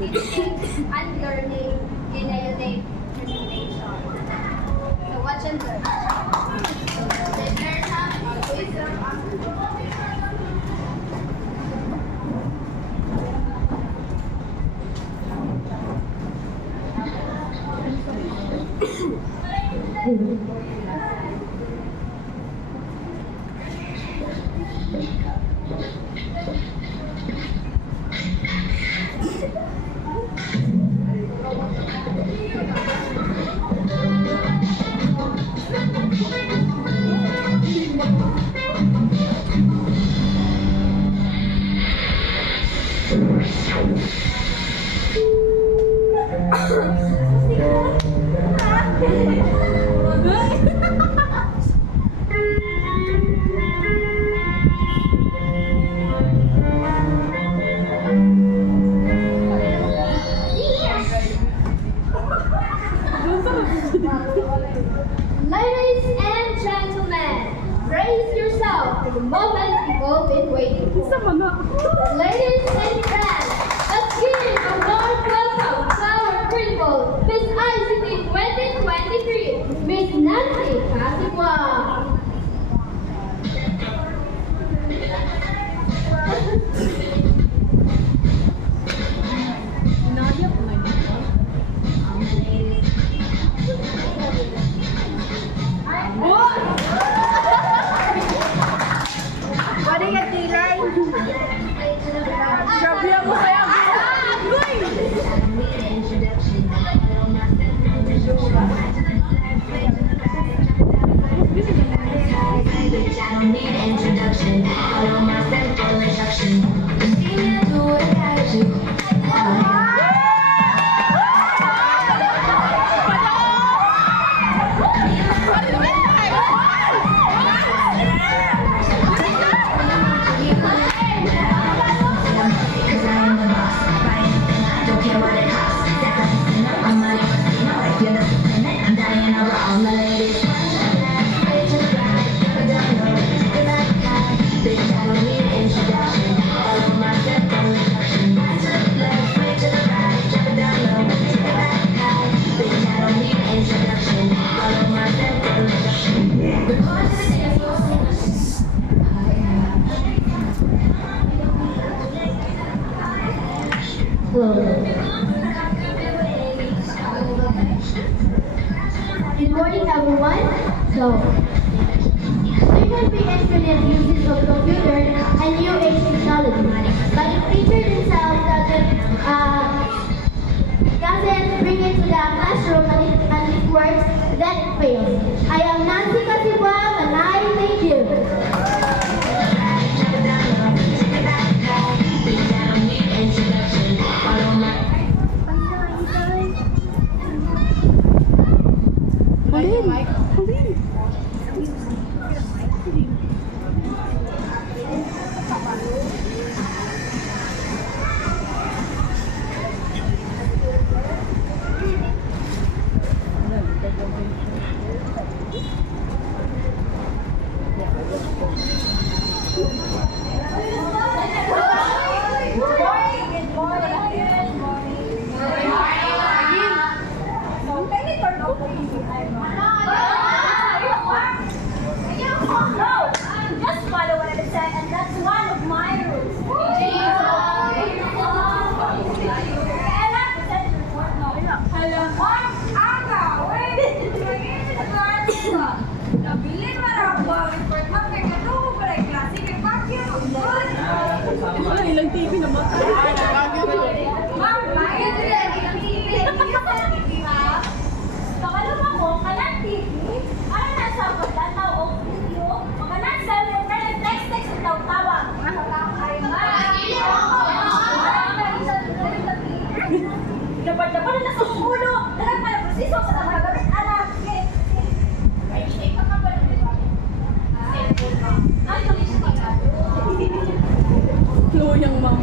teaching and learning in a unique presentation. So watch and learn. Ladies and gentlemen, brace yourself for the moment you've all been waiting for. Ladies and friends, let's give a warm welcome to our principal, Miss ICT 2023, Miss Nancy Casigua. Good morning, everyone. So, student infinite uses of computer and new age technology, but the teacher themselves doesn't bring it to the classroom and it works, then it fails. I am Nancy Casigua and I thank you. Just follow what I say, and that's one of my rules. Nabilin mo na ako ang report mo kaya katuho pala yung klase kay Pakya. Wala, ilang TV naman. Ma'am, bayad rin. TV, ma'am. Pakaluma mo, kanan TV. Ano na sa pagdataw o video? Kanan cellphone na yung text ang tawag. Ay, ma'am. Dapat-dapat na sa ulo. Dapat pala prosiso sa mga gamit. Anak, Luyang ma'am.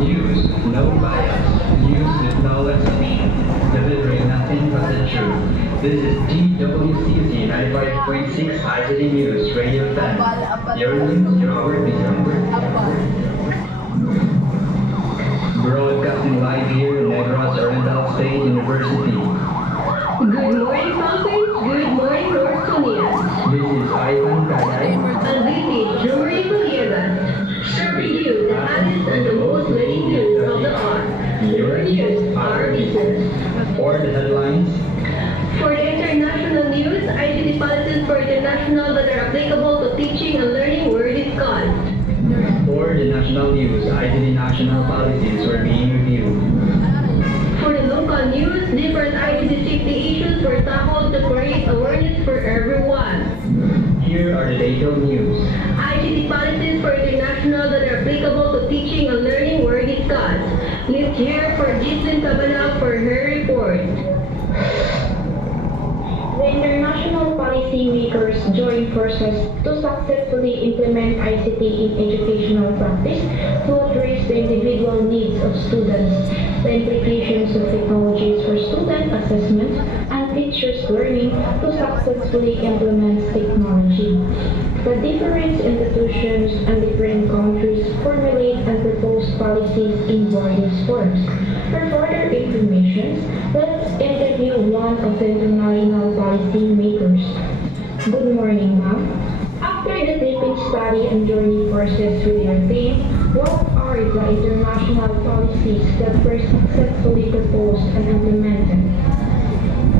News, no bias. News with no assumption. Delivering nothing but the truth. This is DWCC 95.6 ICT News Radio 10. Your news, your hour, Broadcasting live here in Negros Oriental State University. Good morning, Philippines. Good morning, Northunians. This is Ivan Kaday. And this is Jory Gutierrez, serving you the hottest and the most leading news of the hour. Your news, our business. For the headlines, For the international news, ICT policies for international that are applicable to teaching and learning were discussed. for the national news, ICT national policies were being reviewed. For the local news, different ICT safety issues were tackled to create awareness for everyone. Here are the detailed news. ICT policies for international that are applicable to teaching and learning were discussed. Let's hear for Gislyn Cabanag for her report. The international policymakers joined forces to successfully implement ICT in educational practice to address the individual needs of students, the implications of technologies for student assessment, and teachers' learning to successfully implement technology. The different institutions and different countries formulate and propose policies in various forms. For further information, let's interview one of the international policy makers. Good morning, ma'am. After the taping study and joining forces with your team, what are the international policies that were successfully proposed and implemented?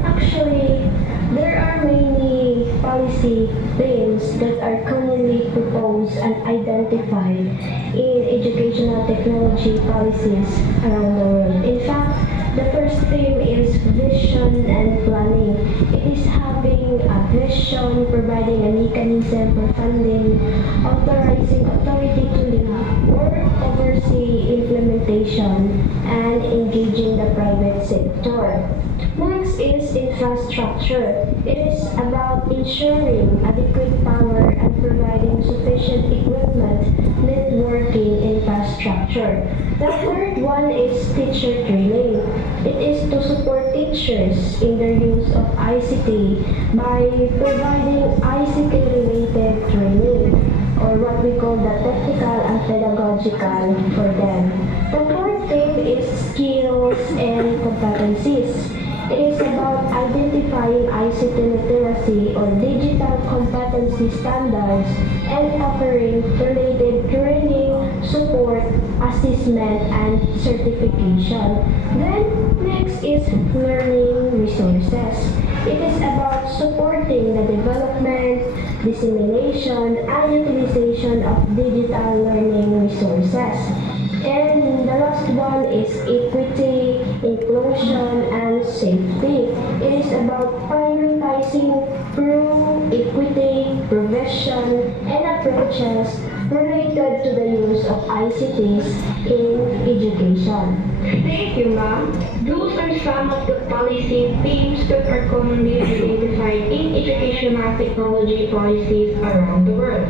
Actually, there are many policy themes that are commonly proposed and identified in educational technology policies around the world. In fact, the first theme is vision and planning. It is having a vision, providing a mechanism for funding, authorizing authority to lead or oversee implementation, and engaging the private sector. Next is infrastructure. It is about ensuring adequate power and providing sufficient equipment, networking infrastructure. The third one is teacher training. It is to support teachers in their use of ICT by providing ICT-related training, or what we call the technical and pedagogical for them. The fourth thing is skills and competencies. It is about identifying ICT literacy or digital competency standards and offering related training, support, assessment, and certification. Then, next is learning resources. It is about supporting the development, dissemination, and utilization of digital learning resources. And the last one is equity, inclusion, and safety. It is about prioritizing through equity, provision, and approaches related to the use of ICTs in education. Thank you, ma'am. Those are some of the policy themes that are commonly identified in educational technology policies around the world.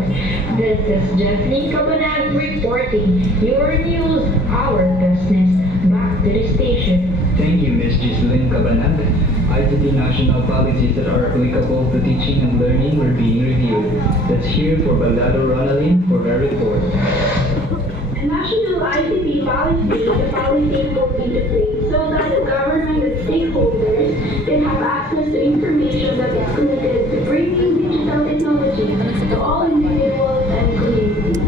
This is Jesslyn Cabanag reporting your news, our business. Back to the station. Thank you, Ms. Giseline Cabanag. ICT national policies that are applicable to teaching and learning were being reviewed. Let's hear for Baldado Ronaldin for her report. The national ICT policy is a policy put into place so that the government and stakeholders can have access to information that is committed to bringing digital technology to all individuals and communities.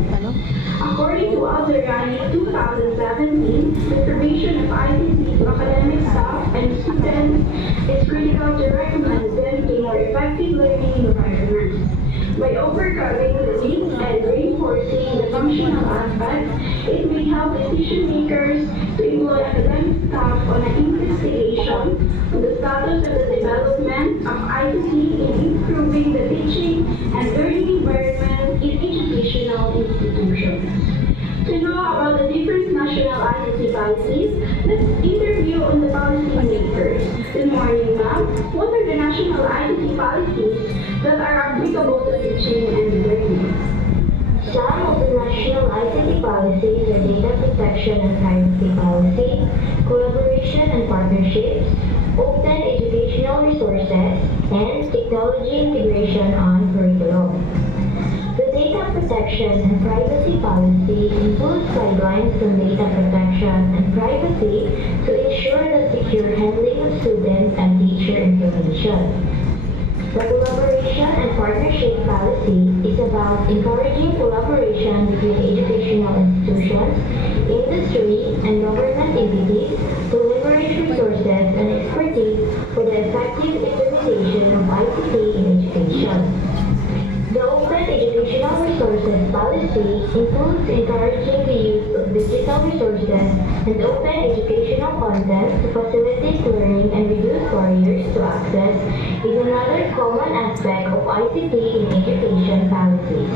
According to Other Rani 2017, the provision of ICT to academic staff and students is critical to recommend them to more effective learning environments. By overcoming the needs and reinforcing the functional aspects, it may help decision makers to employ academic staff on an investigation on the status of the development of ICT in improving the teaching and learning environment in educational institutions. To know about the different national ICT policies, let's interview on the policy makers. Good morning, ma'am. What are the national ICT policies that are applicable to teaching and learning? Some of the national ICT policies are data protection and privacy policy, collaboration and partnerships, open educational resources, and technology integration on curriculum. The data protection and privacy policy includes guidelines on data protection and privacy to ensure the secure handling of student and teacher information. The collaboration and partnership policy is about encouraging collaboration between educational institutions, industry, and government entities to leverage resources and expertise for the effective implementation of ICT in education. The Open Educational Resources Policy includes encouraging the use of digital resources and open educational content to facilitate learning and reduce barriers to access is another common aspect of ICT in education policies.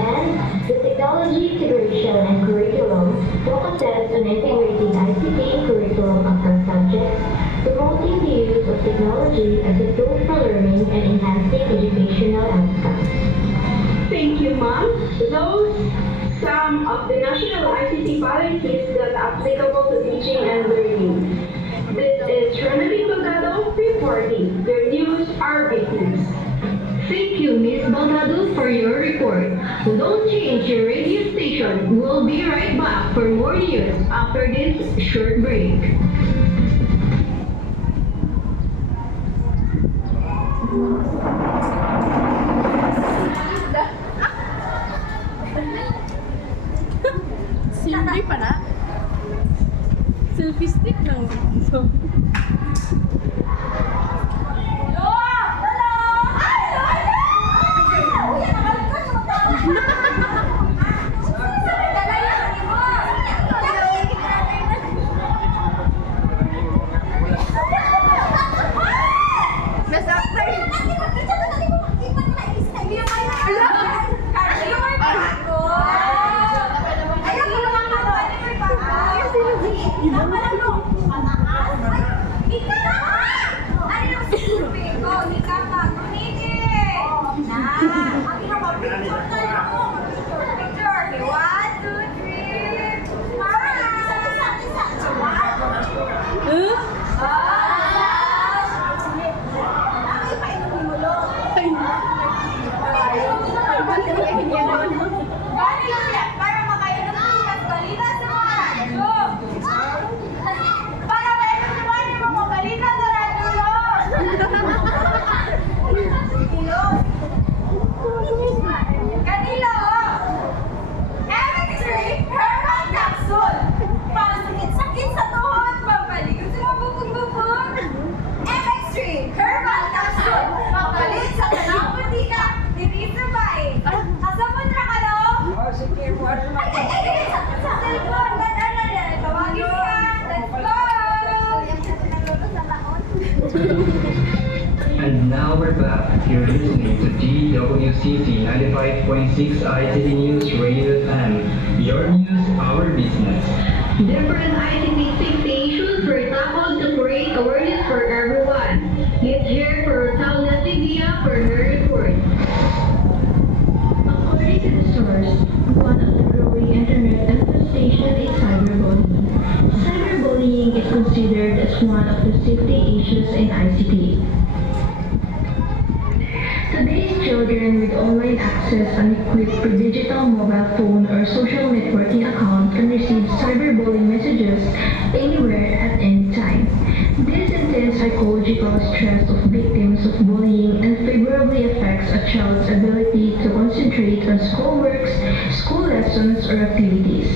And the Technology Integration and Curriculum focuses on integrating ICT in curriculum across subjects, promoting the use of technology as a tool for learning and enhancing educational outcomes. Thank you, ma'am. Those some of the national ICT policies that are applicable to teaching and learning. This is Ronaldin Baldado reporting. Your news, our business. Thank you, Ms. Baldado, for your report. Don't change your radio station. We'll be right back for more news after this short break. Silbi pa na. Selfie stick lang. So, And now we're back. You're listening to DWCC 95.6 ICT News Radio FM. Your news, our business. Different ICT safety issues were tackled to create awareness for everyone. Let's hear for Rosalna Sidia for her report. According to the source, one of the growing internet infestation is cyberbullying. Cyberbullying is considered as one of the safety issues in ICT. Today's children with online access and equipped with digital mobile phone or social networking account can receive cyberbullying messages anywhere at any time. This intense psychological stress of victims of bullying unfavorably affects a child's ability to concentrate on schoolworks, school lessons, or activities.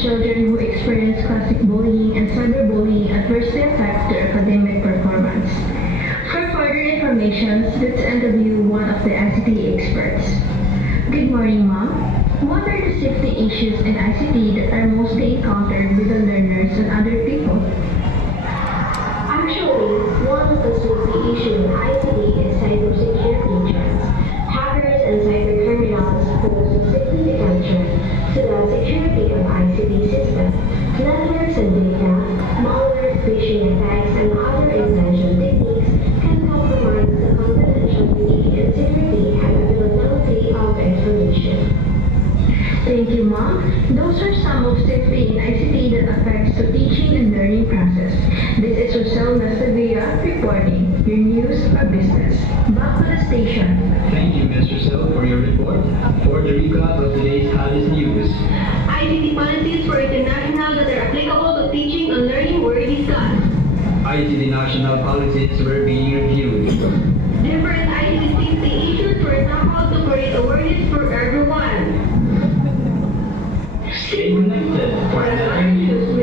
Children who experience classic bullying and cyberbullying adversely affect their academic performance. For further information, let's interview one of the ICT experts. Good morning, Ma'am. What are the safety issues in ICT that are mostly encountered with the learners and other people? Actually, one of the safety issues in ICT is cybersecurity threats. Hackers and cybercriminals pose a significant threat to the security of ICT systems. Networks and data, malware, phishing attacks, and other intention techniques can compromise the confidentiality and security and availability of information. Thank you, Ma'am. Those are some of safety in ICT that affects the teaching and learning process. This is Rosalna Sevilla reporting your news or business. Back to the station. Thank you, Ms. Rousseau, for your report. For the recap of today's hottest news. ICT policies for international that are applicable to teaching and learning were discussed. ICT national policies were being reviewed. Different ICT safety issues were tackled to create awareness for everyone. Stay connected for another news.